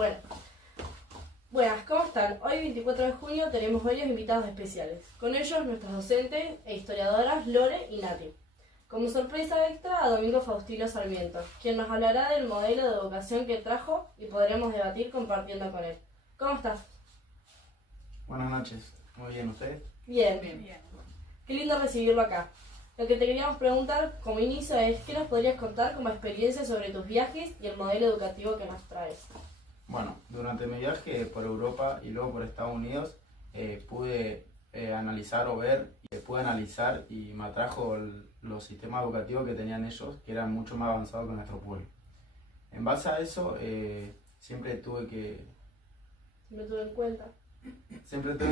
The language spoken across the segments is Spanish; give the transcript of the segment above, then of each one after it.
Bueno, buenas, ¿cómo están? Hoy 24 de junio tenemos varios invitados especiales. Con ellos nuestras docentes e historiadoras Lore y Nati. Como sorpresa extra a Domingo Faustino Sarmiento, quien nos hablará del modelo de educación que trajo y podremos debatir compartiendo con él. ¿Cómo estás? Buenas noches, muy bien, ¿ustedes? Bien. Qué lindo recibirlo acá. Lo que te queríamos preguntar como inicio es ¿qué nos podrías contar como experiencia sobre tus viajes y el modelo educativo que nos traes? Bueno, durante mi viaje por Europa y luego por Estados Unidos pude analizar o ver, pude analizar y me atrajo los sistemas educativos que tenían ellos, que eran mucho más avanzados que nuestro pueblo. En base a eso, siempre tuve en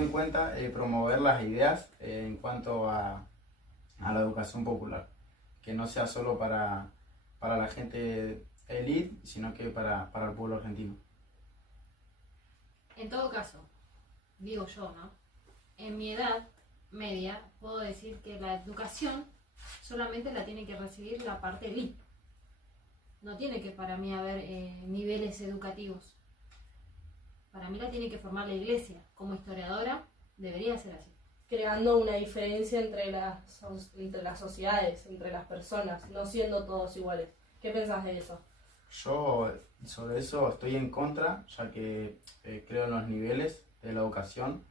cuenta promover las ideas en cuanto a la educación popular, que no sea solo para la gente elite, sino que para el pueblo argentino. En todo caso, digo yo, ¿no? En mi edad media puedo decir que la educación solamente la tiene que recibir la parte elite. No tiene que para mí haber niveles educativos. Para mí la tiene que formar la iglesia. Como historiadora debería ser así. Creando una diferencia entre las sociedades, entre las personas, no siendo todos iguales. ¿Qué pensás de eso? Yo sobre eso estoy en contra, ya que creo en los niveles de la educación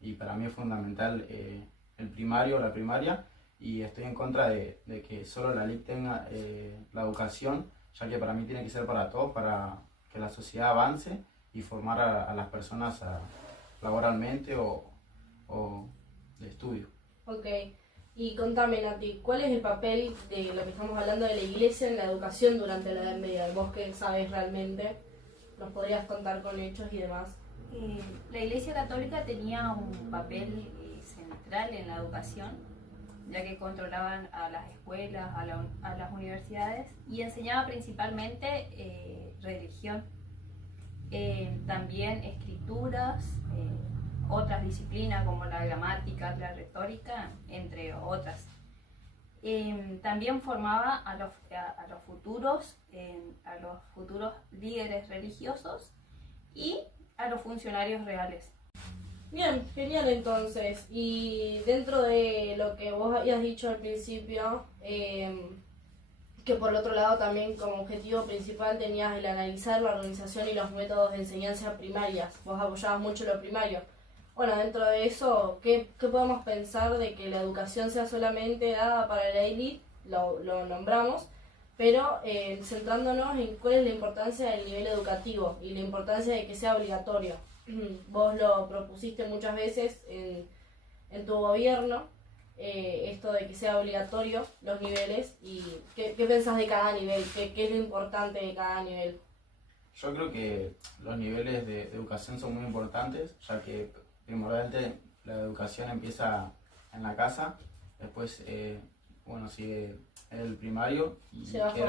y para mí es fundamental el primario o la primaria, y estoy en contra de que solo la elite tenga la educación, ya que para mí tiene que ser para todos, para que la sociedad avance y formar a las personas laboralmente o de estudio. Ok, y contame Nati, ¿cuál es el papel de lo que estamos hablando de la iglesia en la educación durante la Edad Media? Vos que sabes realmente, ¿nos podrías contar con hechos y demás? La Iglesia Católica tenía un papel central en la educación, ya que controlaban a las escuelas, a las universidades, y enseñaba principalmente religión, también escrituras, otras disciplinas como la gramática, la retórica, entre otras. También formaba a los futuros líderes religiosos y a los funcionarios reales. Bien, genial entonces. Y dentro de lo que vos habías dicho al principio, que por el otro lado también como objetivo principal tenías el analizar la organización y los métodos de enseñanza primarias. Vos apoyabas mucho lo primario. Bueno, dentro de eso, ¿qué podemos pensar de que la educación sea solamente dada para la élite? Lo nombramos, pero centrándonos en cuál es la importancia del nivel educativo y la importancia de que sea obligatorio. Vos lo propusiste muchas veces en tu gobierno, esto de que sea obligatorio los niveles, y ¿qué pensás de cada nivel? ¿Qué es lo importante de cada nivel? Yo creo que los niveles de educación son muy importantes, ya que primordialmente la educación empieza en la casa, después sigue el primario, y que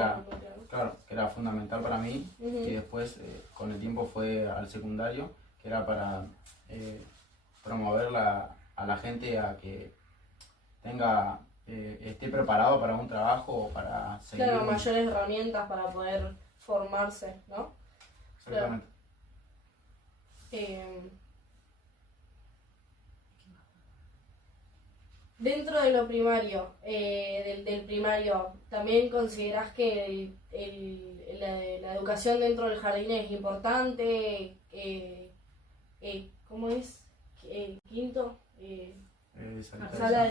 era fundamental para mí, y después con el tiempo fue al secundario, que era para promover a la gente a que esté preparado para un trabajo o para seguir. Claro, mayores herramientas para poder formarse, ¿no? Exactamente. Dentro de lo primario, del primario, ¿también considerás que la educación dentro del jardín es importante? ¿Cómo es? Quinto. En sala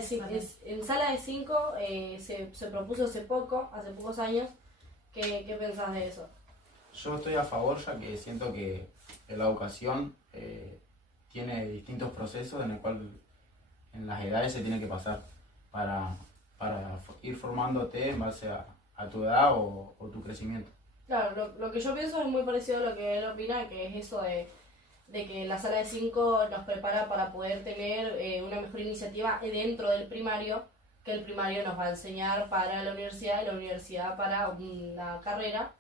de 5 se propuso hace pocos años. ¿Qué pensás de eso? Yo estoy a favor, ya que siento que la educación tiene distintos procesos en el cual en las edades se tiene que pasar para ir formándote en base a tu edad o tu crecimiento. Claro, lo que yo pienso es muy parecido a lo que él opina, que es eso de que la sala de 5 nos prepara para poder tener una mejor iniciativa dentro del primario, que el primario nos va a enseñar para la universidad y la universidad para una carrera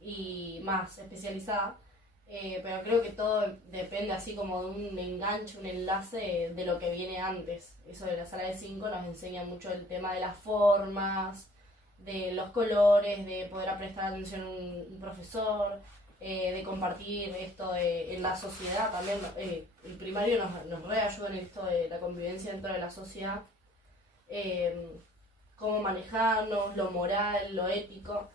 y más especializada. Pero creo que todo depende así como de un enganche, un enlace de lo que viene antes. Eso de la sala de 5 nos enseña mucho el tema de las formas, de los colores, de poder prestar atención a un profesor, de compartir esto en la sociedad también. El primario nos reayuda en esto de la convivencia dentro de la sociedad, cómo manejarnos, lo moral, lo ético,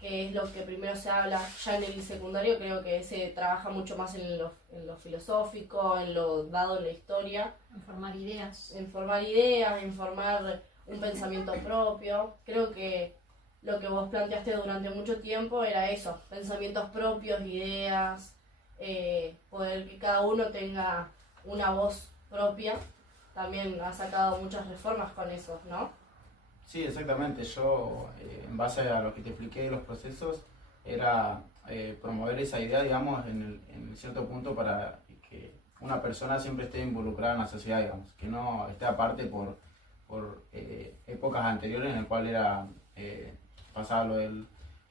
que es lo que primero se habla. Ya en el secundario creo que se trabaja mucho más en lo filosófico, en lo dado en la historia. En formar ideas. En formar ideas, en formar un pensamiento propio. Creo que lo que vos planteaste durante mucho tiempo era eso, pensamientos propios, ideas, poder que cada uno tenga una voz propia. También ha sacado muchas reformas con eso, ¿no? Sí, exactamente. Yo, en base a lo que te expliqué de los procesos, era promover esa idea, digamos, en cierto punto para que una persona siempre esté involucrada en la sociedad, digamos, que no esté aparte por épocas anteriores en el cual era pasaba lo del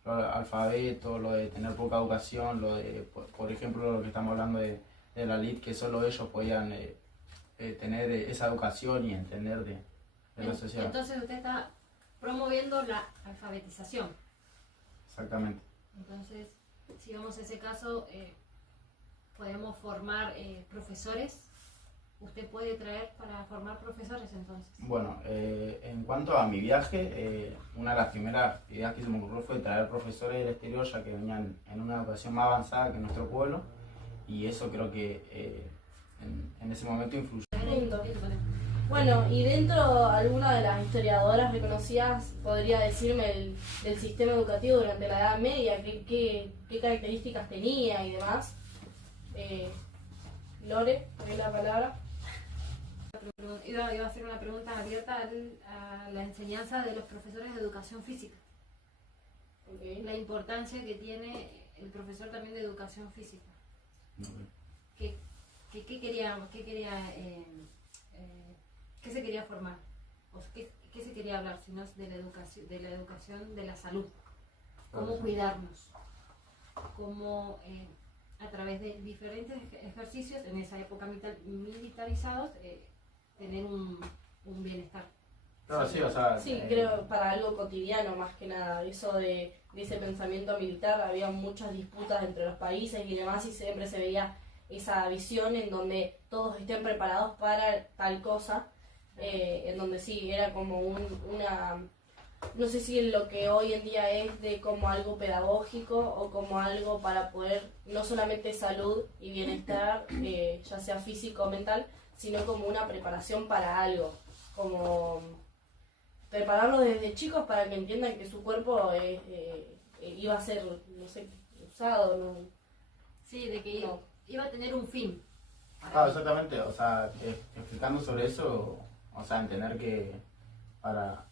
alfabeto, lo de tener poca educación, lo de, por ejemplo, lo que estamos hablando de la elite, que solo ellos podían tener esa educación y entender de la sociedad. Entonces usted está promoviendo la alfabetización. Exactamente. Entonces, si vamos a ese caso, podemos formar profesores. ¿Usted puede traer para formar profesores entonces? Bueno, en cuanto a mi viaje, una de las primeras ideas que se me ocurrió fue traer profesores del exterior, ya que venían en una educación más avanzada que nuestro pueblo, y eso creo que en ese momento influyó. Bueno, y dentro alguna de las historiadoras reconocidas podría decirme del sistema educativo durante la Edad Media, qué características tenía y demás. Lore, ¿tenés la palabra? Iba a hacer una pregunta abierta a la enseñanza de los profesores de educación física. Okay. La importancia que tiene el profesor también de educación física. ¿Qué se quería formar? ¿O qué se quería hablar? Si no es de la educación de la salud. Cómo cuidarnos. Cómo a través de diferentes ejercicios, en esa época militarizados, tener un bienestar. Claro, sí, o sea... Sí, creo para algo cotidiano más que nada. Eso de ese pensamiento militar, había muchas disputas entre los países y demás, y siempre se veía esa visión en donde todos estén preparados para tal cosa, en donde sí, era como una... No sé si lo que hoy en día es de como algo pedagógico o como algo para poder, no solamente salud y bienestar, ya sea físico o mental, sino como una preparación para algo, como prepararlos desde chicos para que entiendan que su cuerpo iba a ser, no sé, usado, ¿no? Sí, de que iba a tener un fin. Claro, exactamente, o sea, explicando sobre eso, o sea, entender que para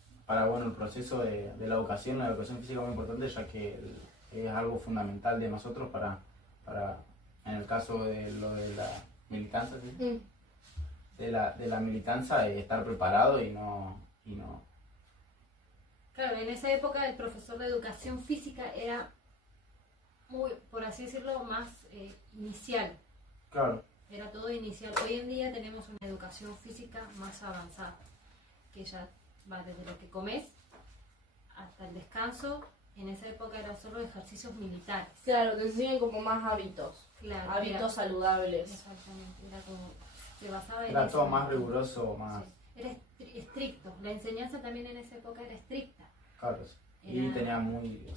bueno, el proceso de la educación física es muy importante, ya que es algo fundamental de nosotros para en el caso de lo de la militancia, ¿sí? de la militancia, estar preparado y no... Claro, en esa época el profesor de educación física era muy, por así decirlo, más inicial. Claro. Era todo inicial. Hoy en día tenemos una educación física más avanzada, que ya va desde lo que comes hasta el descanso. En esa época eran solo ejercicios militares. Claro, te enseñan como más hábitos, Claro, hábitos saludables. Exactamente, era como, se basaba en Era eso. todo más riguroso, más... Sí. Era estricto, la enseñanza también en esa época era estricta. Claro, y tenía muy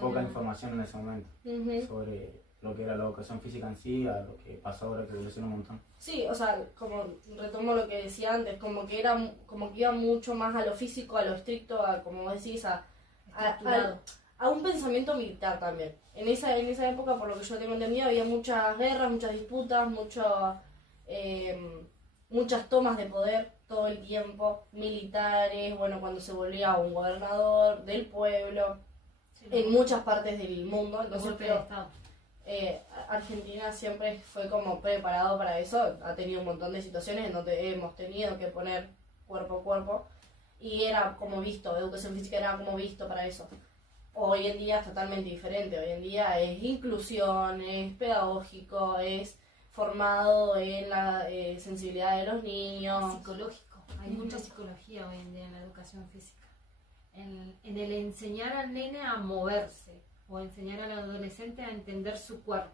poca información en ese momento sobre lo que era la educación física en sí, a lo que pasa ahora, que evoluciona un montón. Sí, o sea, como retomo lo que decía antes, como que iba mucho más a lo físico, a lo estricto, a, como vos decís, a un pensamiento militar también. En esa época, por lo que yo tengo entendido, había muchas guerras, muchas disputas, muchas tomas de poder todo el tiempo, militares, bueno, cuando se volvía un gobernador del pueblo, sí, en muchas partes del mundo. Entonces Argentina siempre fue como preparado para eso, ha tenido un montón de situaciones en donde hemos tenido que poner cuerpo a cuerpo, y era como visto, educación física era como visto para eso. Hoy en día es totalmente diferente, hoy en día es inclusión, es pedagógico, es formado en la sensibilidad de los niños. Psicológico, hay mucha psicología hoy en día en la educación física. En el enseñar al nene a moverse, o enseñar al adolescente a entender su cuerpo.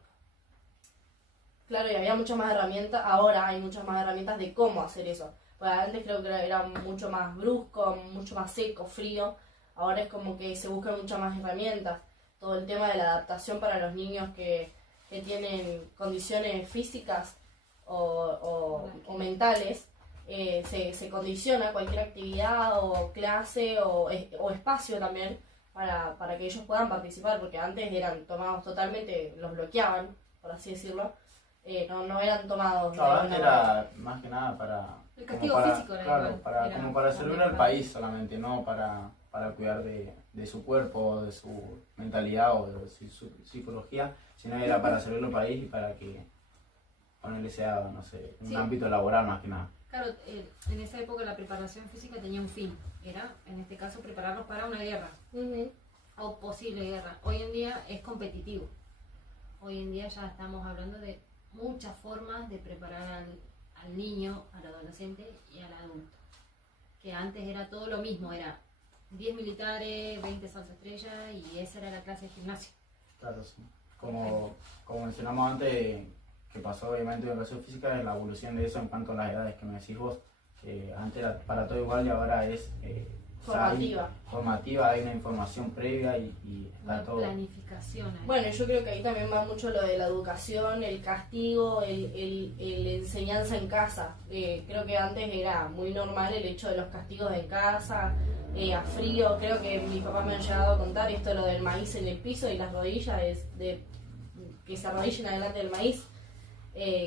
Claro, y había muchas más herramientas, ahora hay muchas más herramientas de cómo hacer eso. Pues antes creo que era mucho más brusco, mucho más seco, frío. Ahora es como que se buscan muchas más herramientas. Todo el tema de la adaptación para los niños que tienen condiciones físicas o mentales, se condiciona cualquier actividad o clase o espacio también para que ellos puedan participar, porque antes eran tomados totalmente, los bloqueaban, por así decirlo. No eran tomados. No, antes era más que nada para... El castigo como para, físico era claro, igual, para, era como para servir al también país solamente, no para cuidar de su cuerpo, de su mentalidad o de su psicología, sino era para servir al país y para que ponerle sea, no sé, un Sí. ámbito laboral más que nada. Claro, en esa época la preparación física tenía un fin, era, en este caso, prepararlos para una guerra Ujú. o posible guerra. Hoy en día es competitivo. Hoy en día ya estamos hablando de muchas formas de preparar al niño, al adolescente y al adulto. Que antes era todo lo mismo, era 10 militares, 20 salsa estrella y esa era la clase de gimnasio. Claro, sí. Como mencionamos antes, que pasó obviamente en educación física, es la evolución de eso en cuanto a las edades que me decís vos, que antes era para todo igual y ahora es Formativa. Formativa, hay una información previa y está Una todo. planificación ahí. Bueno, yo creo que ahí también va mucho lo de la educación, el castigo, el enseñanza en casa. Creo que antes era muy normal el hecho de los castigos en casa, a frío. Creo que mis papás me han llegado a contar esto, lo del maíz en el piso y las rodillas, es de que se arrodillen adelante del maíz.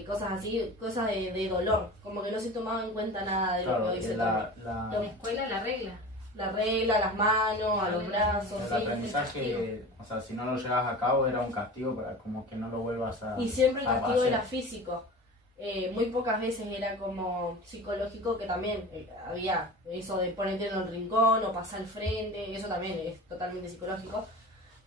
Cosas así, cosas de dolor, como que no se tomaba en cuenta nada de lo que Claro, hoy se que toma. En la escuela la regla. La regla, las manos, a los brazos, el sí. aprendizaje, o sea, si no lo llevas a cabo era un castigo para como que no lo vuelvas a... Y siempre el a castigo hacer. era físico. Muy pocas veces era como psicológico, que también había eso de ponerte en el rincón o pasar al frente, eso también es totalmente psicológico.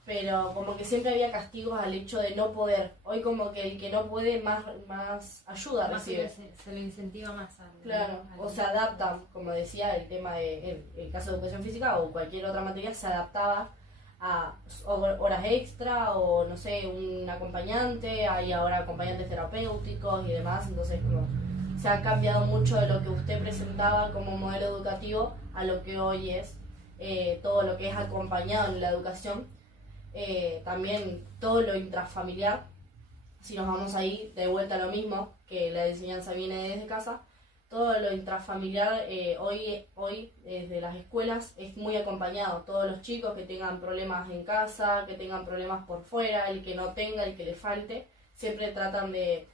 Pero como que siempre había castigos al hecho de no poder. Hoy como que el que no puede más ayuda Más recibe. se le incentiva más al Claro, al- o se adapta, como decía, el tema de el caso de educación física o cualquier otra materia, se adaptaba a horas extra o no sé, un acompañante, hay ahora acompañantes terapéuticos y demás, entonces como se ha cambiado mucho de lo que usted presentaba como modelo educativo a lo que hoy es todo lo que es acompañado en la educación, también todo lo intrafamiliar. Si nos vamos ahí de vuelta a lo mismo, que la enseñanza viene desde casa, todo lo intrafamiliar hoy desde las escuelas es muy acompañado. Todos los chicos que tengan problemas en casa, que tengan problemas por fuera, el que no tenga, el que le falte, siempre tratan de...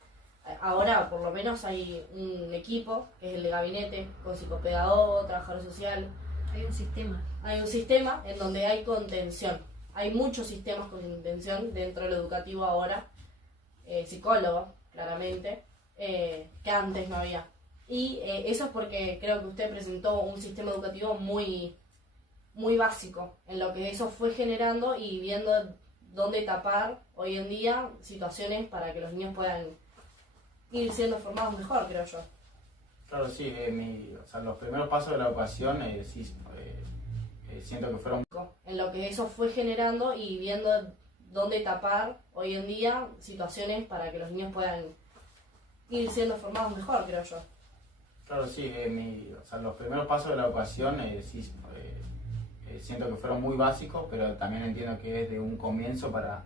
Ahora por lo menos hay un equipo, que es el de gabinete, con psicopedagogo, trabajador social. Hay un sistema. Hay un sistema en donde hay contención. Hay muchos sistemas con contención dentro del educativo ahora. Psicólogo, claramente, que antes no había. Y eso es porque creo que usted presentó un sistema educativo muy, muy básico, en lo que eso fue generando y viendo dónde tapar hoy en día situaciones para que los niños puedan ir siendo formados mejor, creo yo. Claro, sí, o sea, los primeros pasos de la educación sí, siento que fueron... En lo que eso fue generando y viendo dónde tapar hoy en día situaciones para que los niños puedan ir siendo formados mejor, creo yo. Claro, sí, o sea, los primeros pasos de la educación sí, siento que fueron muy básicos, pero también entiendo que es de un comienzo para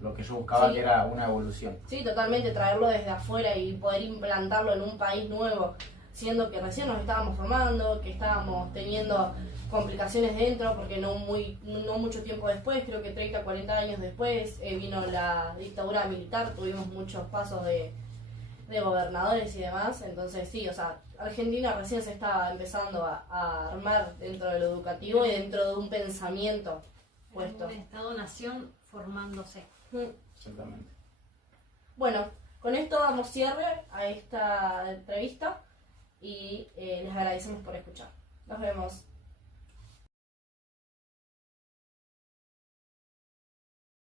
lo que yo buscaba, Sí. que era una evolución. Sí, totalmente, traerlo desde afuera y poder implantarlo en un país nuevo, siendo que recién nos estábamos formando, que estábamos teniendo complicaciones dentro, porque no mucho tiempo después, creo que 30, 40 años después, vino la dictadura militar, tuvimos muchos pasos de gobernadores y demás, entonces sí, o sea, Argentina recién se estaba empezando a armar dentro de lo educativo y dentro de un pensamiento puesto. Un Estado-nación formándose. Exactamente. Bueno, con esto damos cierre a esta entrevista y les agradecemos por escuchar. Nos vemos.